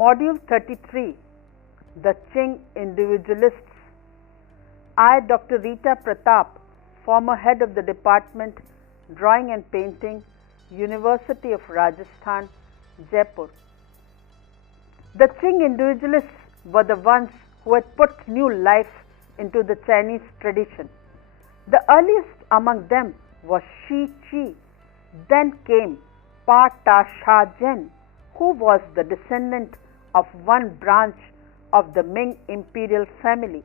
Module 33, The Qing Individualists. I, Dr. Rita Pratap, former head of the Department, Drawing and Painting, University of Rajasthan, Jaipur. The Qing individualists were the ones who had put new life into the Chinese tradition. The earliest among them was Shi Qi. Then came Pa Ta Sha Zhen, who was the descendant of one branch of the Ming imperial family.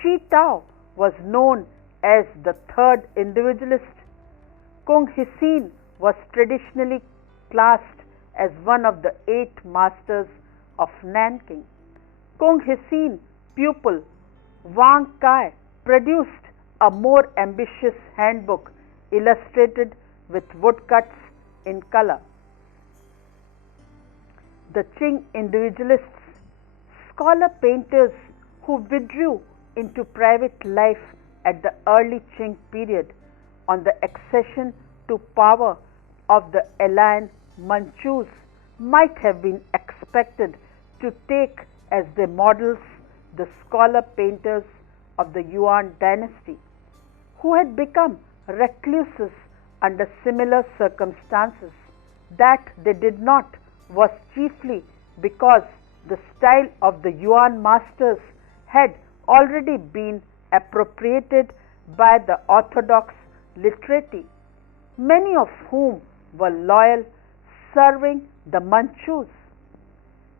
Shi Tao was known as the third individualist. Kung Hisin was traditionally classed as one of the 8 masters of Nanking. Kung Hisin pupil Wang Kai produced a more ambitious handbook illustrated with woodcuts in color. The Qing individualists, scholar painters who withdrew into private life at the early Qing period on the accession to power of the alien Manchus, might have been expected to take as their models the scholar painters of the Yuan dynasty, who had become recluses under similar circumstances. That they did not was chiefly because the style of the Yuan masters had already been appropriated by the orthodox literati, many of whom were loyal, serving the Manchus.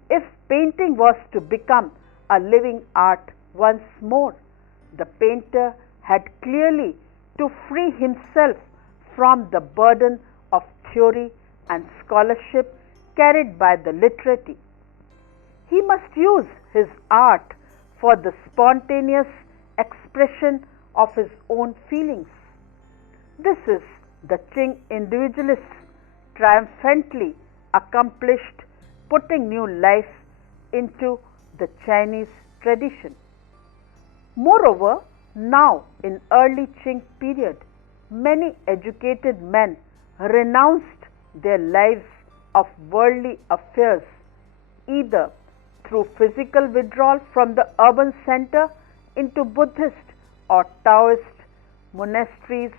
If painting was to become a living art once more, the painter had clearly to free himself from the burden of theory and scholarship carried by the literati. He must use his art for the spontaneous expression of his own feelings. This is the Qing individualists triumphantly accomplished, putting new life into the Chinese tradition. Moreover, now in early Qing period, many educated men renounced their lives of worldly affairs, either through physical withdrawal from the urban center into Buddhist or Taoist monasteries,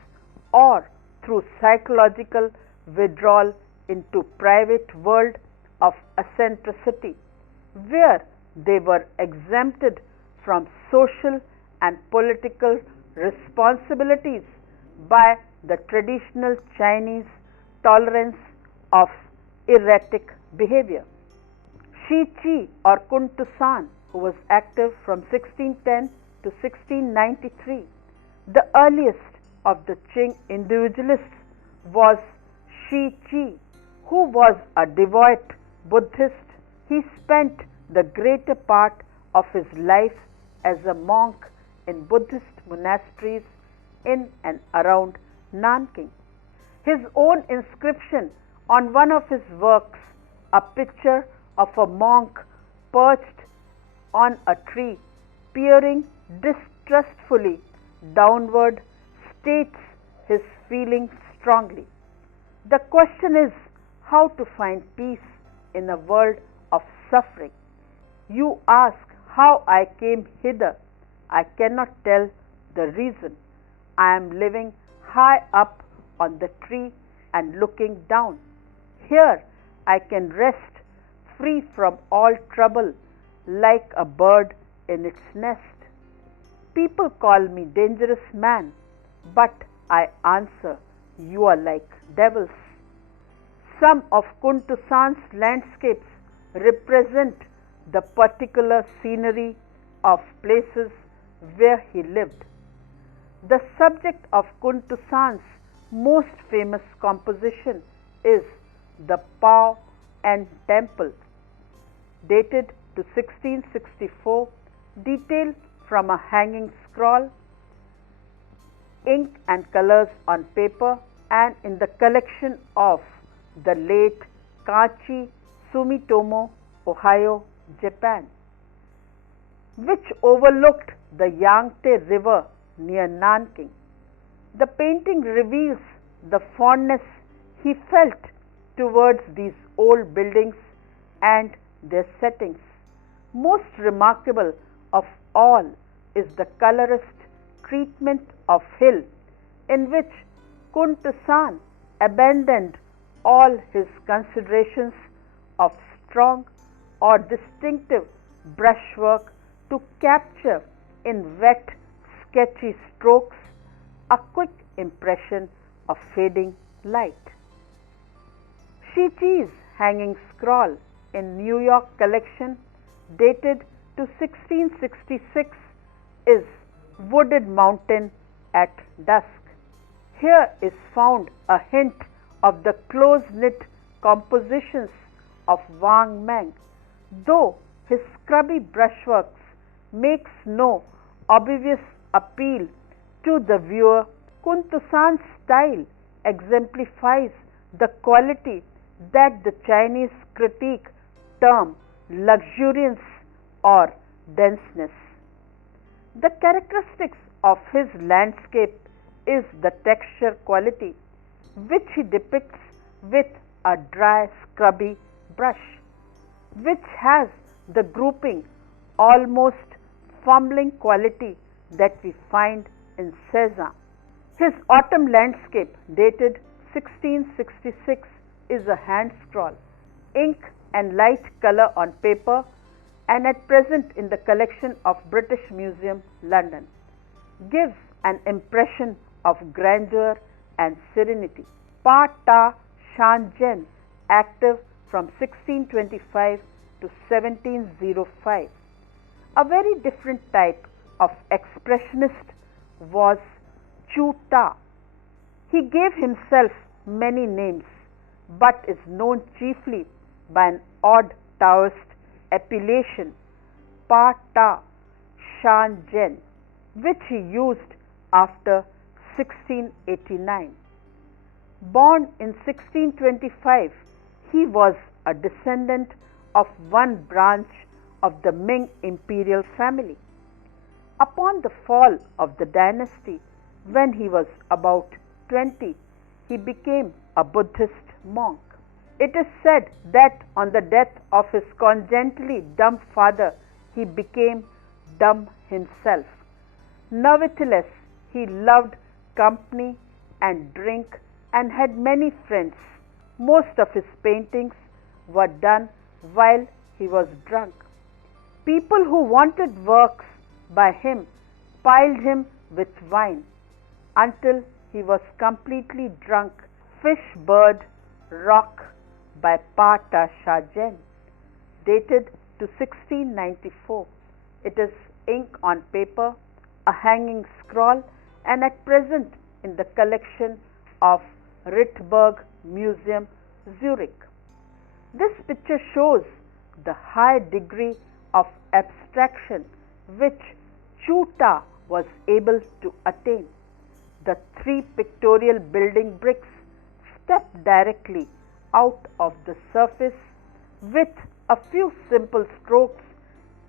or through psychological withdrawal into private world of eccentricity, where they were exempted from social and political responsibilities by the traditional Chinese tolerance of erratic behavior. Shi Qi or Kun Tusan, who was active from 1610 to 1693, the earliest of the Qing individualists, was Shi Qi, who was a devout Buddhist. He spent the greater part of his life as a monk in Buddhist monasteries in and around Nanking. His own inscription on one of his works, a picture of a monk perched on a tree, peering distrustfully downward, states his feeling strongly. The question is how to find peace in a world of suffering. You ask how I came hither. I cannot tell the reason. I am living high up on the tree and looking down. Here I can rest free from all trouble like a bird in its nest. People call me dangerous man, but I answer, you are like devils. Some of Kun Tusan's landscapes represent the particular scenery of places where he lived. The subject of Kun Tusan's most famous composition is the Pao and Temple, dated to 1664, detailed from a hanging scroll, ink and colors on paper, and in the collection of the late Kachi Sumitomo, Ohio, Japan, which overlooked the Yangtze River near Nanking. The painting reveals the fondness he felt towards these old buildings and their settings. Most remarkable of all is the colorist treatment of hill, in which Kuntusan abandoned all his considerations of strong or distinctive brushwork to capture in wet, sketchy strokes a quick impression of fading light. Shichi's hanging scroll in New York collection, dated to 1666, is Wooded Mountain at Dusk. Here is found a hint of the close-knit compositions of Wang Mang, though his scrubby brushworks makes no obvious appeal to the viewer. Kuntusan's style exemplifies the quality that the Chinese critique term luxuriance or denseness. The characteristics of his landscape is the texture quality, which he depicts with a dry, scrubby brush, which has the grouping, almost fumbling quality that we find in Cézanne. His autumn landscape, dated 1666, is a hand scrawl, ink and light color on paper, and at present in the collection of British Museum, London. Gives an impression of grandeur and serenity. Pa Ta Shan Jen, active from 1625 to 1705. A very different type of expressionist was Chu Ta. He gave himself many names, but is known chiefly by an odd Taoist appellation, Pa Ta Shan Jen, which he used after 1689. Born in 1625, he was a descendant of one branch of the Ming imperial family. Upon the fall of the dynasty, when he was about 20, he became a Buddhist monk. It is said that on the death of his congenitally dumb father, he became dumb himself. Nevertheless, he loved company and drink and had many friends. Most of his paintings were done while he was drunk. People who wanted works by him piled him with wine until he was completely drunk. Fish Bird Rock by Pa Ta Shan Jen, dated to 1694. It is ink on paper, a hanging scroll, and at present in the collection of Rittberg Museum, Zurich. This picture shows the high degree of abstraction which Chu Ta was able to attain. The three pictorial building bricks step directly out of the surface with a few simple strokes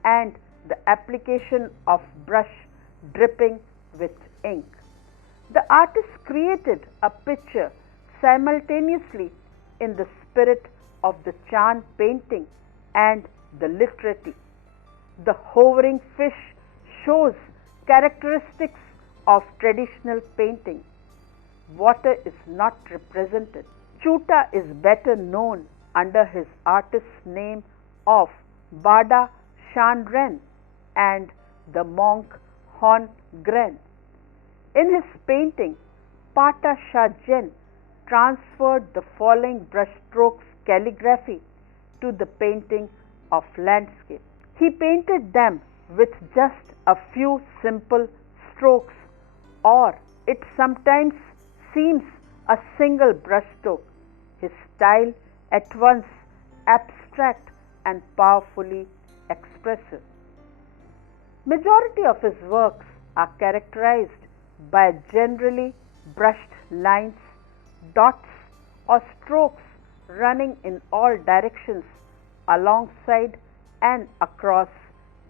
and the application of brush dripping with ink. The artist created a picture simultaneously in the spirit of the Chan painting and the literati. The hovering fish shows characteristics of traditional painting. Water is not represented. Chu Ta is better known under his artist's name of Bada Shan Ren and the monk Hon Gren. In his painting, Pa Ta Shan Jen transferred the following brushstrokes calligraphy to the painting of landscape. He painted them with just a few simple strokes, or it sometimes seems a single brushstroke. His style at once abstract and powerfully expressive. Majority of his works are characterized by generally brushed lines, dots or strokes running in all directions alongside and across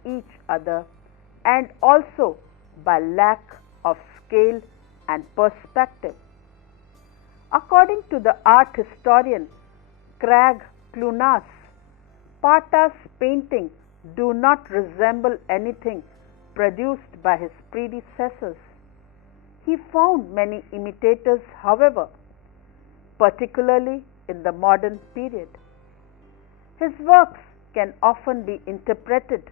each other, and also by lack of scale and perspective. According to the art historian Craig Clunas, Pata's paintings do not resemble anything produced by his predecessors. He found many imitators, however, particularly in the modern period. His works can often be interpreted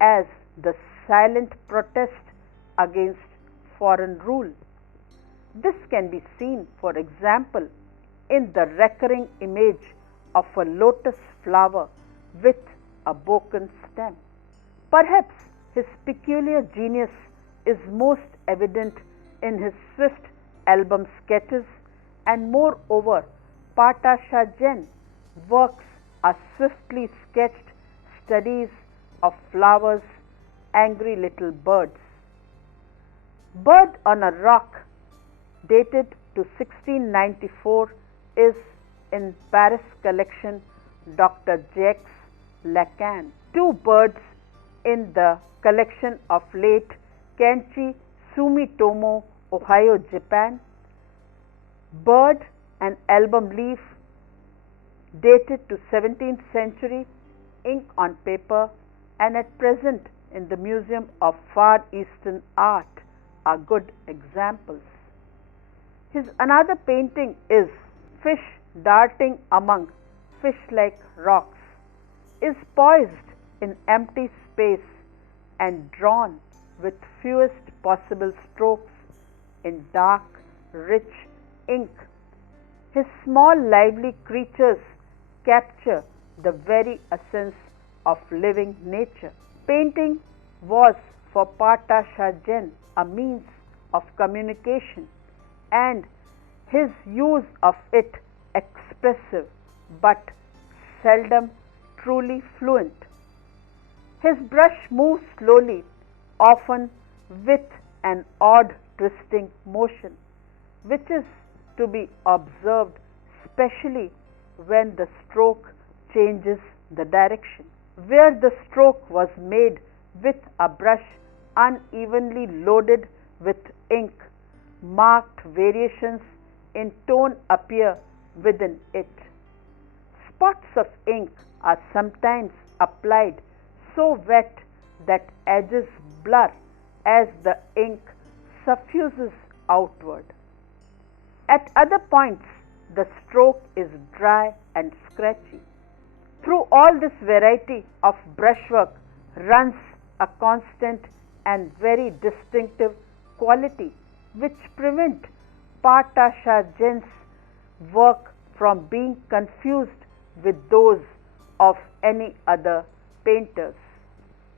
as the silent protest against foreign rule. This can be seen, for example, in the recurring image of a lotus flower with a broken stem. Perhaps his peculiar genius is most evident in his swift album sketches, and moreover, Pata Shah Jain's works are swiftly sketched studies of flowers, angry little birds. Bird on a Rock, dated to 1694, is in Paris collection Dr. Jacques Lacan. Two birds in the collection of late Kenchi Sumitomo, Ohio, Japan. Bird and album leaf, dated to 17th century, ink on paper, and at present in the Museum of Far Eastern Art, are good examples. His another painting is Fish Darting Among Fish-like Rocks, is poised in empty space and drawn with fewest possible strokes in dark, rich ink. His small lively creatures capture the very essence of living nature. Painting was for Pata Shah Jain a means of communication, and his use of it expressive but seldom truly fluent. His brush moves slowly, often with an odd twisting motion, which is to be observed especially when the stroke changes the direction. Where the stroke was made with a brush unevenly loaded with ink, marked variations in tone appear within it. Spots of ink are sometimes applied so wet that edges blur as the ink suffuses outward. At other points, the stroke is dry and scratchy. Through all this variety of brushwork runs a constant and very distinctive quality which prevent Pata Shah Jain's work from being confused with those of any other painters.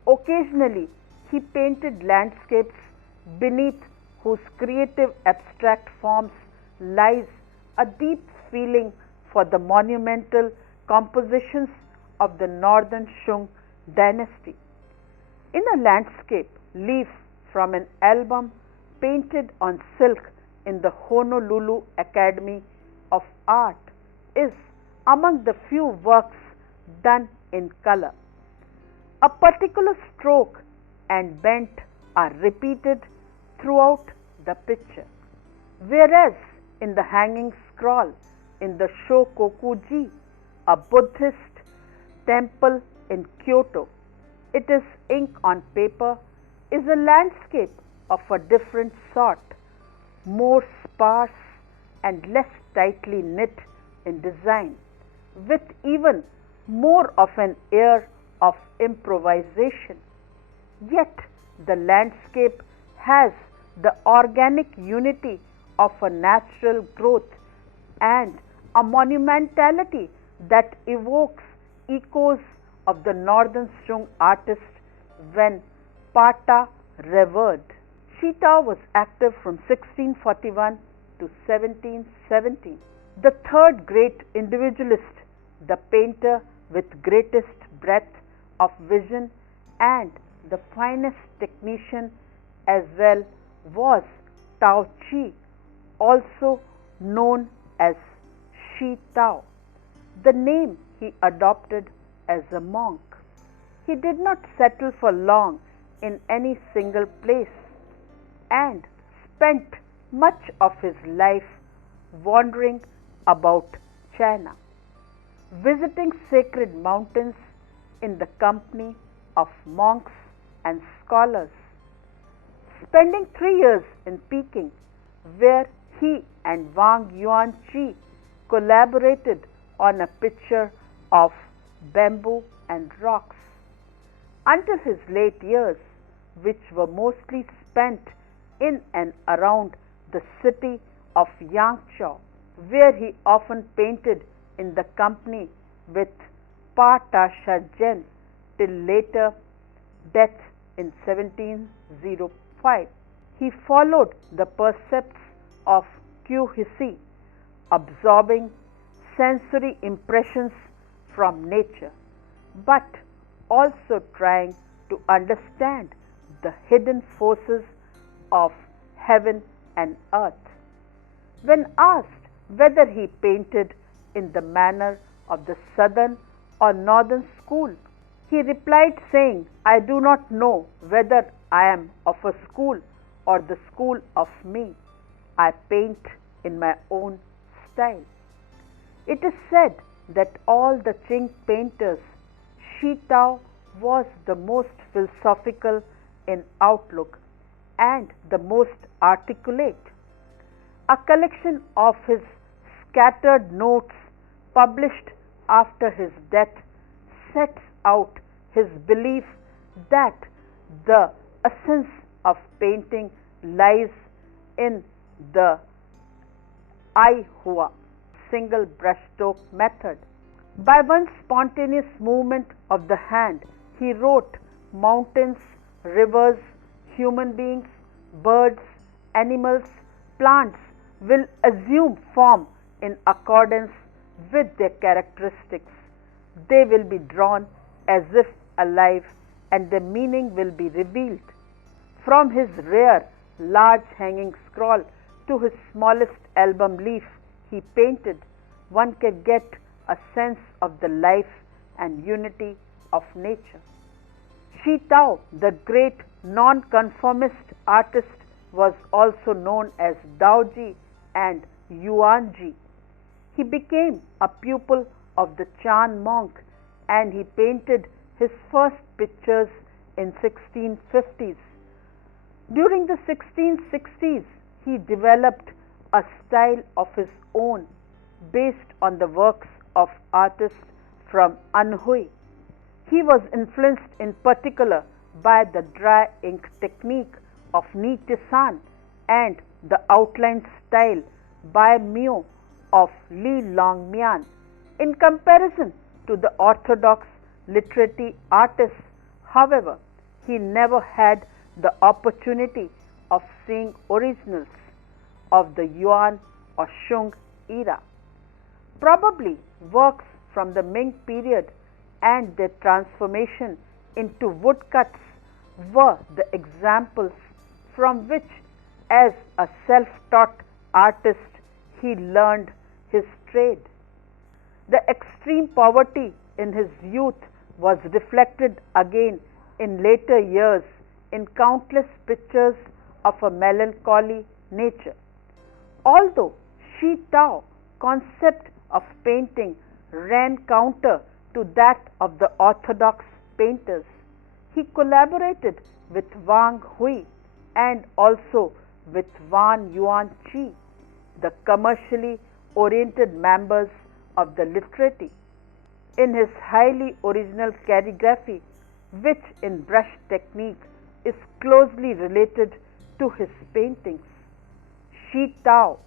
Occasionally, he painted landscapes beneath whose creative abstract forms lies a deep feeling for the monumental compositions of the northern Shung dynasty. In a landscape leaf from an album painted on silk in the Honolulu Academy of Art is among the few works done in color. A particular stroke and bent are repeated throughout the picture, whereas in the hanging scroll in the Shokoku-ji, a Buddhist temple in Kyoto, it is ink on paper, is a landscape of a different sort, more sparse and less tightly knit in design, with even more of an air of improvisation. Yet the landscape has the organic unity of a natural growth and a monumentality that evokes echoes of the northern Shung artist when Pata revered. Chita was active from 1641 to 1717. The third great individualist, the painter with greatest breadth of vision and the finest technician as well, was Tao Chi, also known as Shi Tao, the name he adopted as a monk. He did not settle for long in any single place and spent much of his life wandering about China, visiting sacred mountains in the company of monks and scholars, spending 3 years in Peking, where he and Wang Yuanqi collaborated on a picture of bamboo and rocks, until his late years, which were mostly spent in and around the city of Yangzhou, where he often painted in the company with Pa Zhen till later death in 1705. He followed the precepts of Qiu Hisi, absorbing sensory impressions from nature, but also trying to understand the hidden forces of heaven and earth. When asked whether he painted in the manner of the southern or northern school, he replied saying, "I do not know whether I am of a school or the school of me. I paint in my own style." It is said that all the Qing painters, Shi Tao was the most philosophical in outlook and the most articulate. A collection of his scattered notes published after his death sets out his belief that the essence of painting lies in the ai hua, single brushstroke method. By one spontaneous movement of the hand, he wrote mountains, rivers, human beings, birds, animals, plants will assume form in accordance with their characteristics. They will be drawn as if alive, and their meaning will be revealed. From his rare, large hanging scroll to his smallest album leaf he painted, one can get a sense of the life and unity of nature. Shi Tao, the great non-conformist artist, was also known as Daoji and Yuanji. He became a pupil of the Chan monk, and he painted his first pictures in 1650s. During the 1660s, he developed a style of his own based on the works of artists from Anhui. He was influenced in particular by the dry ink technique of Ni Tisan and the outline style by Mio of Li Longmian. In comparison to the orthodox literati artists, however, he never had the opportunity of seeing originals of the Yuan or Shung era. Probably works from the Ming period and their transformation into woodcuts were the examples from which, as a self-taught artist, he learned his trade. The extreme poverty in his youth was reflected again in later years in countless pictures of a melancholy nature. Although Shi Tao concept of painting ran counter to that of the orthodox painters, he collaborated with Wang Hui and also with Wan Yuanqi, the commercially oriented members of the literati, in his highly original calligraphy, which in brush technique is closely related to his paintings. Shi Tao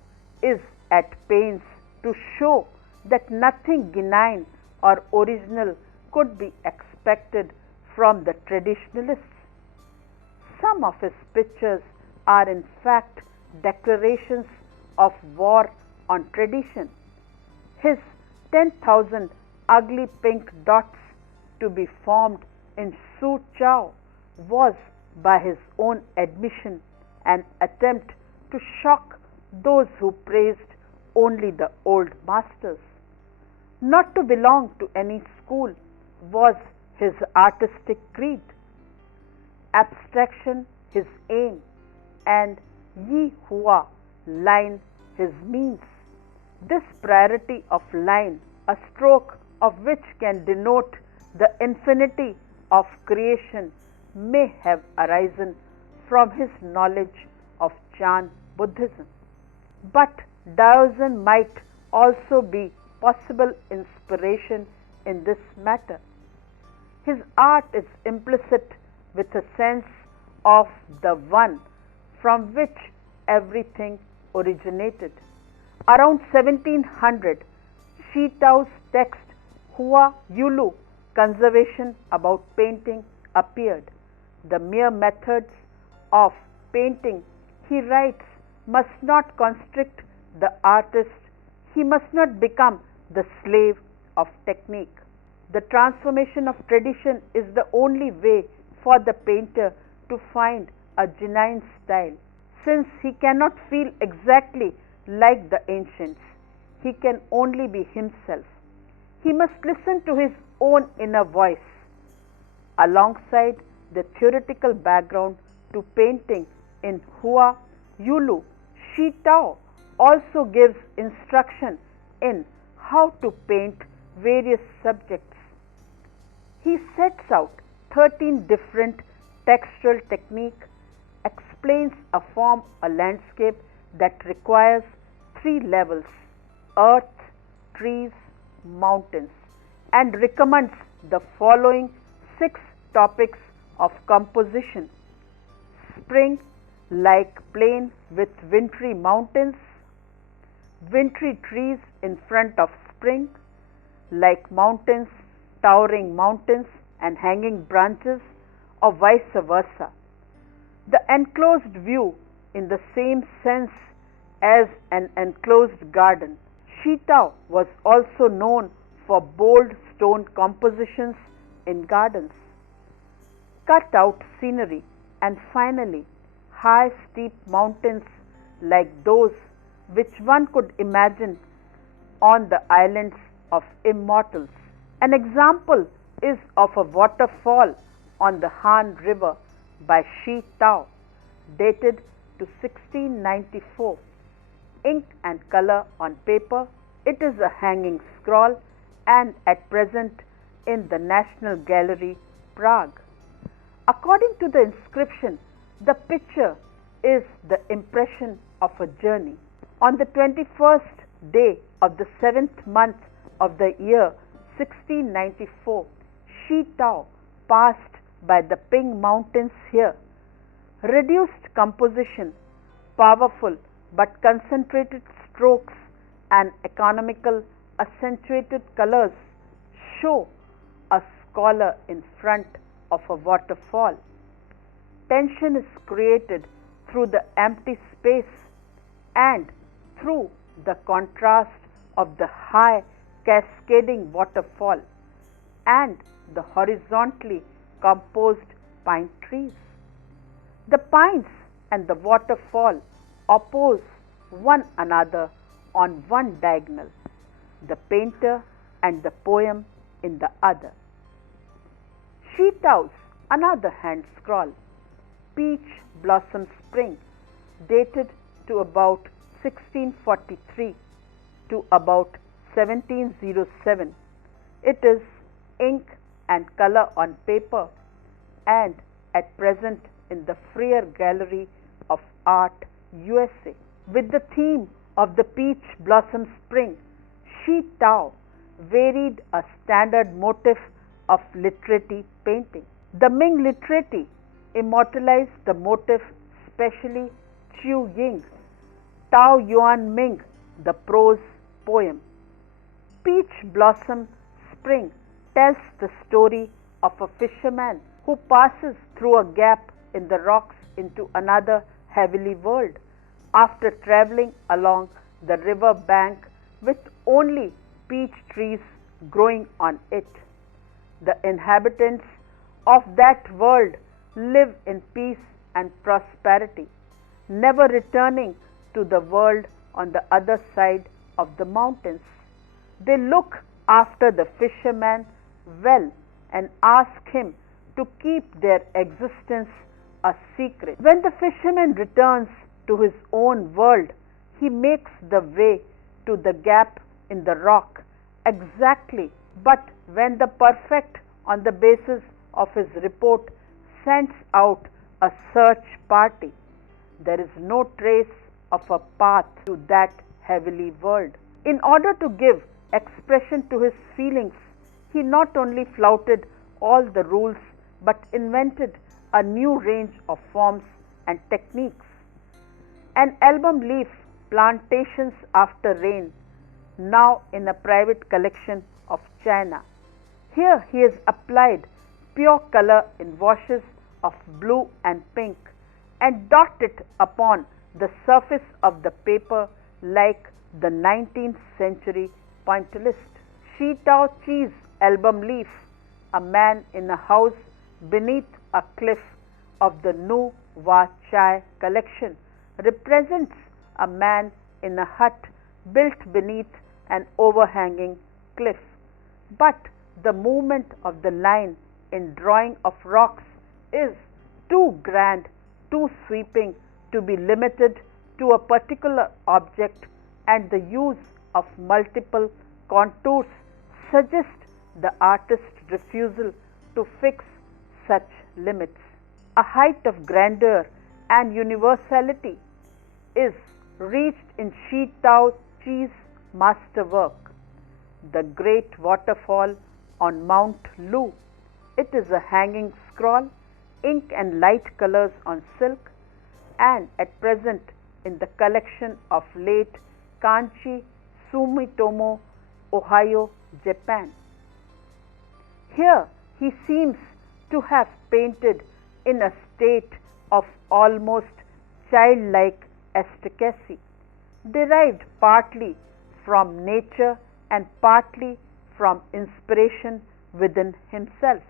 is at pains to show that nothing genuine or original could be expected from the traditionalists. Some of his pictures are in fact declarations of war on tradition. His 10,000 ugly pink dots to be formed in Su Chao was, by his own admission, an attempt to shock those who praised only the old masters. Not to belong to any school was his artistic creed. Abstraction his aim, and Yi Hua line his means. This priority of line, a stroke of which can denote the infinity of creation may have arisen from his knowledge of Chan Buddhism. But Daoism might also be possible inspiration in this matter. His art is implicit with a sense of the one from which everything originated. Around 1700, Shi Tao's text Hua Yulu, Conservation about Painting, appeared. The mere methods of painting, he writes, must not constrict the artist, he must not become the slave of technique. The transformation of tradition is the only way for the painter to find a genuine style. Since he cannot feel exactly like the ancients, he can only be himself. He must listen to his own inner voice. Alongside the theoretical background to painting in Hua Yulu, Shi Tao also gives instruction in how to paint various subjects. He sets out 13 different textural techniques, explains a landscape that requires 3 levels: earth, trees, mountains, and recommends the following 6 topics of composition: spring, like plain with wintry mountains; wintry trees in front of spring, like mountains, towering mountains and hanging branches, or vice versa. The enclosed view in the same sense as an enclosed garden. Shi Tao was also known for bold stone compositions in gardens, cut out scenery, and finally high steep mountains like those which one could imagine on the islands of immortals. An example is of a waterfall on the Han River by Shi Tao, dated to 1694. Ink and color on paper, it is a hanging scroll and at present in the National Gallery, Prague. According to the inscription, the picture is the impression of a journey. On the 21st day of the 7th month of the year 1694, Shi Tao passed by the Ping Mountains here. Reduced composition, powerful but concentrated strokes, and economical accentuated colors show a scholar in front of a waterfall. Tension is created through the empty space and through the contrast of the high cascading waterfall and the horizontally composed pine trees. The pines and the waterfall oppose one another on one diagonal, the painter and the poem in the other. Shi Tao's another hand scroll, Peach Blossom Spring, dated to about 1643 to about 1707. It is ink and color on paper and at present in the Freer Gallery of Art, USA. With the theme of the peach blossom spring, Shi Tao varied a standard motif of literati painting. The Ming literati immortalized the motif, especially Chiu Ying, Tao Yuan Ming, the prose poem. Peach Blossom Spring tells the story of a fisherman who passes through a gap in the rocks into another heavenly world after traveling along the river bank with only peach trees growing on it. The inhabitants of that world live in peace and prosperity, never returning to the world on the other side of the mountains. They look after the fisherman well and ask him to keep their existence a secret. When the fisherman returns to his own world, he makes the way to the gap in the rock exactly, but when the perfect on the basis of his report, sends out a search party. There is no trace of a path to that heavenly world. In order to give expression to his feelings, he not only flouted all the rules but invented a new range of forms and techniques. An album leaf, Plantations After Rain, now in a private collection of China. Here he has applied pure color in washes of blue and pink and dot it upon the surface of the paper like the 19th century pointillist. Shi Tao Chi's album leaf, a man in a house beneath a cliff of the Nu Wa Chai collection, represents a man in a hut built beneath an overhanging cliff. But the movement of the line in drawing of rocks is too grand, too sweeping to be limited to a particular object, and the use of multiple contours suggests the artist's refusal to fix such limits. A height of grandeur and universality is reached in Shi Tao Chi's masterwork, the great waterfall on Mount Lu. It is a hanging scroll, ink and light colors on silk, and at present in the collection of late Kanchi Sumitomo, Ohio, Japan. Here he seems to have painted in a state of almost childlike ecstasy, derived partly from nature and partly from inspiration within himself.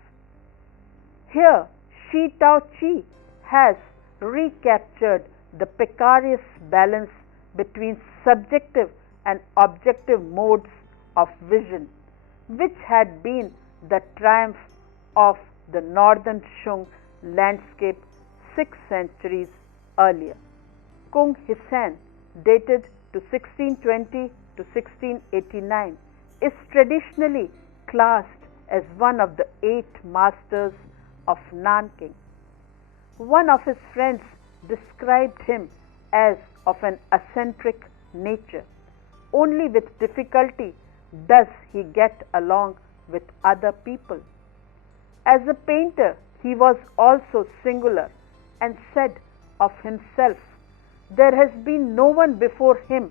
Here Shi Tao Chi has recaptured the precarious balance between subjective and objective modes of vision, which had been the triumph of the northern Shung landscape 6 centuries earlier. Kung Hisan, dated to 1620 to 1689, is traditionally classed as one of the 8 masters of Nanking. One of his friends described him as of an eccentric nature. Only with difficulty does he get along with other people. As a painter, he was also singular and said of himself, "There has been no one before him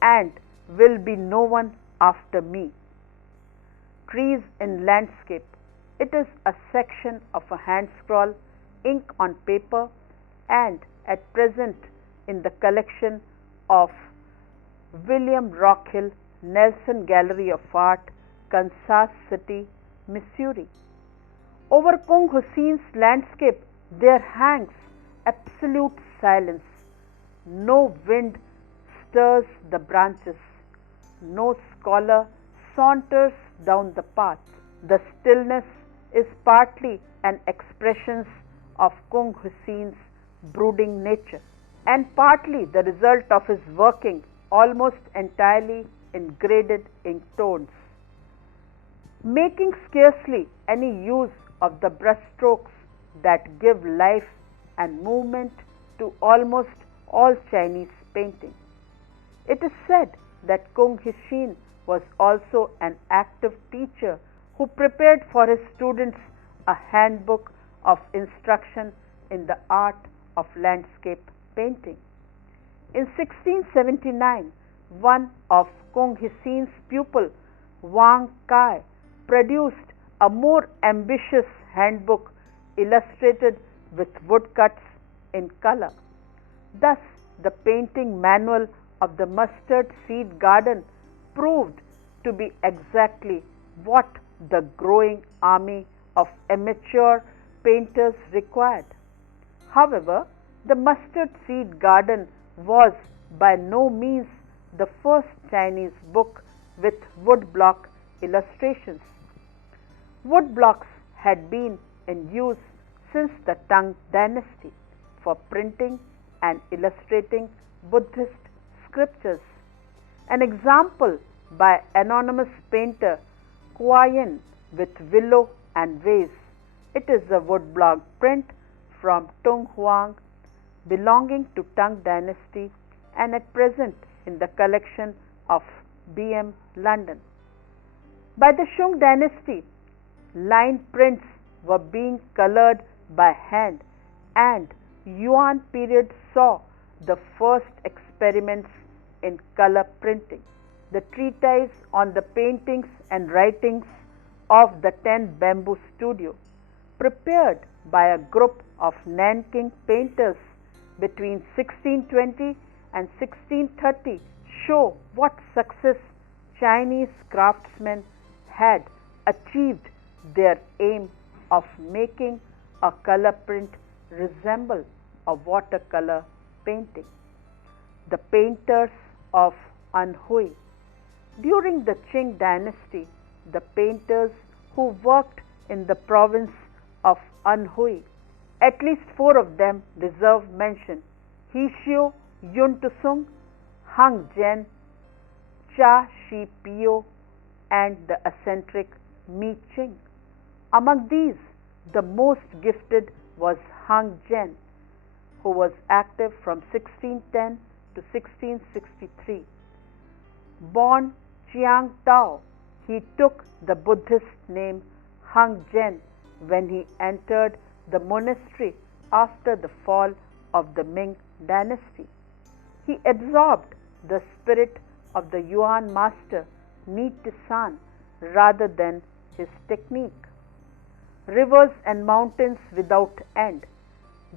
and will be no one after me." Trees in landscape. It is a section of a hand scroll, ink on paper, and at present in the collection of William Rockhill, Nelson Gallery of Art, Kansas City, Missouri. Over Kung Hussein's landscape there hangs absolute silence. No wind stirs the branches. No scholar saunters down the path. The stillness is partly an expression of Kung Hussein's brooding nature, and partly the result of his working almost entirely in graded ink tones, making scarcely any use of the brushstrokes that give life and movement to almost all Chinese painting. It is said that Kung Hsien was also an active teacher who prepared for his students a handbook of instruction in the art of landscape painting. In 1679, one of Kung Hsien's pupil, Wang Kai, produced a more ambitious handbook illustrated with woodcuts in color. Thus, the painting manual of the mustard seed garden proved to be exactly what the growing army of amateur painters required. However, the mustard seed garden was by no means the first Chinese book with woodblock illustrations. Woodblocks had been in use since the Tang dynasty for printing and illustrating Buddhist scriptures. An example by anonymous painter Kuai Yin with willow and vase. It is a woodblock print from Tung Huang belonging to Tang dynasty and at present in the collection of BM London. By the Shung dynasty, line prints were being colored by hand and Yuan period saw the first experiments in color printing. The treatise on the paintings and writings of the 10 Bamboo Studio, prepared by a group of Nanking painters between 1620 and 1630, show what success Chinese craftsmen had achieved their aim of making a color print resemble a watercolor painting. The painters of Anhui. During the Qing dynasty, the painters who worked in the province of Anhui, at least 4 of them deserve mention: Hishio Yuntusung, Hang Zhen, Cha Shi Pio, and the eccentric Mi Ching. Among these, the most gifted was Hang Zhen, who was active from 1610 to 1663. Born Chiang Tao, he took the Buddhist name Hang Zhen when he entered the monastery after the fall of the Ming dynasty. He absorbed the spirit of the Yuan master Ni Tisan rather than his technique. Rivers and Mountains Without End,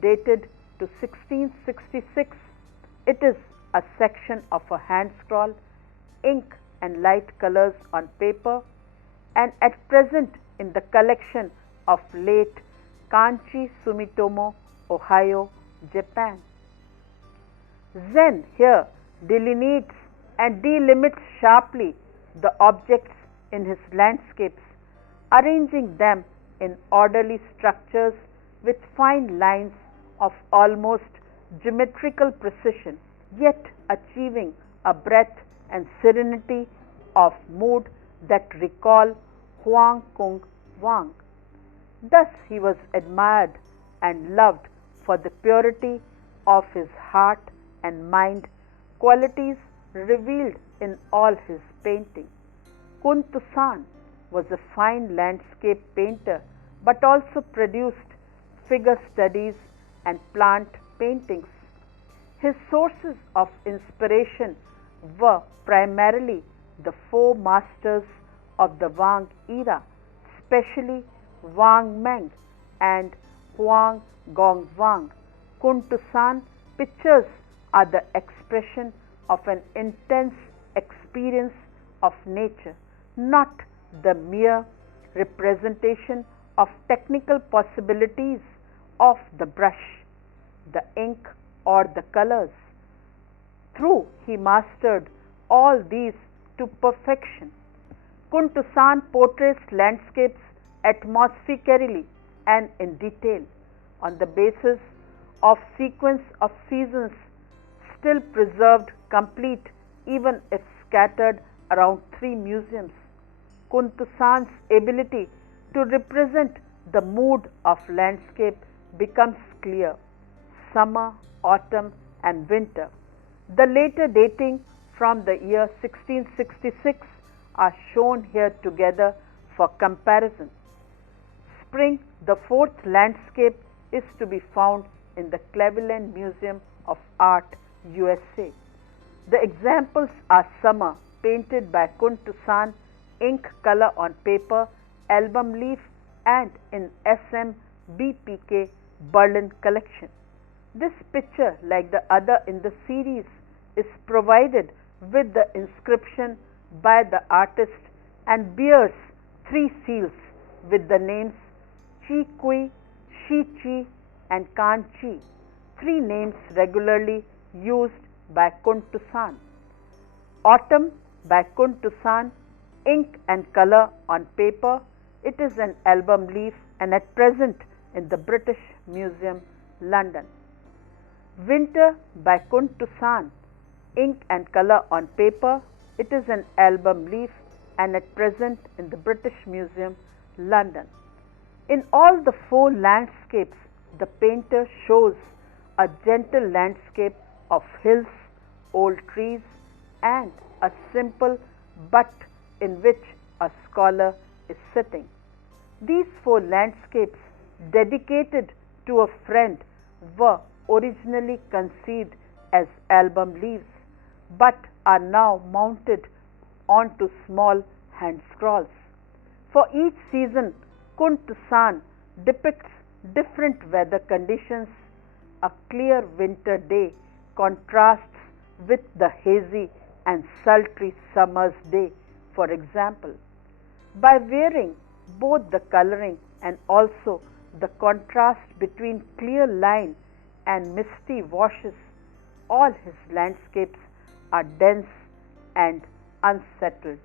dated to 1666. It is a section of a hand scroll, ink and light colors on paper, and at present in the collection of late Kanchi Sumitomo, Ohio, Japan. Zen here delineates and delimits sharply the objects in his landscapes, arranging them in orderly structures with fine lines of almost geometrical precision, yet achieving a breadth and serenity of mood that recall Huang Kung Wang. Thus he was admired and loved for the purity of his heart and mind, qualities revealed in all his painting. Kun Tusan was a fine landscape painter but also produced figure studies and plant paintings. His sources of inspiration were primarily the 4 masters of the Wang era, especially Wang Meng and Huang Gongwang. Kun Tusan pictures are the expression of an intense experience of nature, not the mere representation of technical possibilities of the brush, the ink, or the colors. Through he mastered all these to perfection. Kun Tusan portrays landscapes atmospherically and in detail on the basis of sequence of seasons still preserved complete even if scattered around 3 museums. Kun Tusan's ability to represent the mood of landscape becomes clear: summer, autumn, and winter. The later dating from the year 1666 are shown here together for comparison. Spring, the 4th landscape, is to be found in the Cleveland Museum of Art, USA. The examples are summer, painted by Kun Tusan, ink color on paper, album leaf, and in SMBPK Berlin collection. This picture, like the other in the series, is provided with the inscription by the artist and bears 3 seals with the names Chi Kui, Shi Chi, and Kan Chi, 3 names regularly used by Kun Tusan. Autumn by Kun Tusan, ink and color on paper. It is an album leaf and at present in the British Museum, London. Winter by Kun Tusan, ink and color on paper. It is an album leaf and at present in the British Museum, London. In all the four landscapes, the painter shows a gentle landscape of hills, old trees, and a simple but in which a scholar is sitting. These four landscapes, dedicated to a friend, were originally conceived as album leaves, but are now mounted onto small hand scrolls. For each season, Kunt-san depicts different weather conditions. A clear winter day contrasts with the hazy and sultry summer's day, for example. By wearing both the coloring and also the contrast between clear line and misty washes, all his landscapes are dense and unsettled.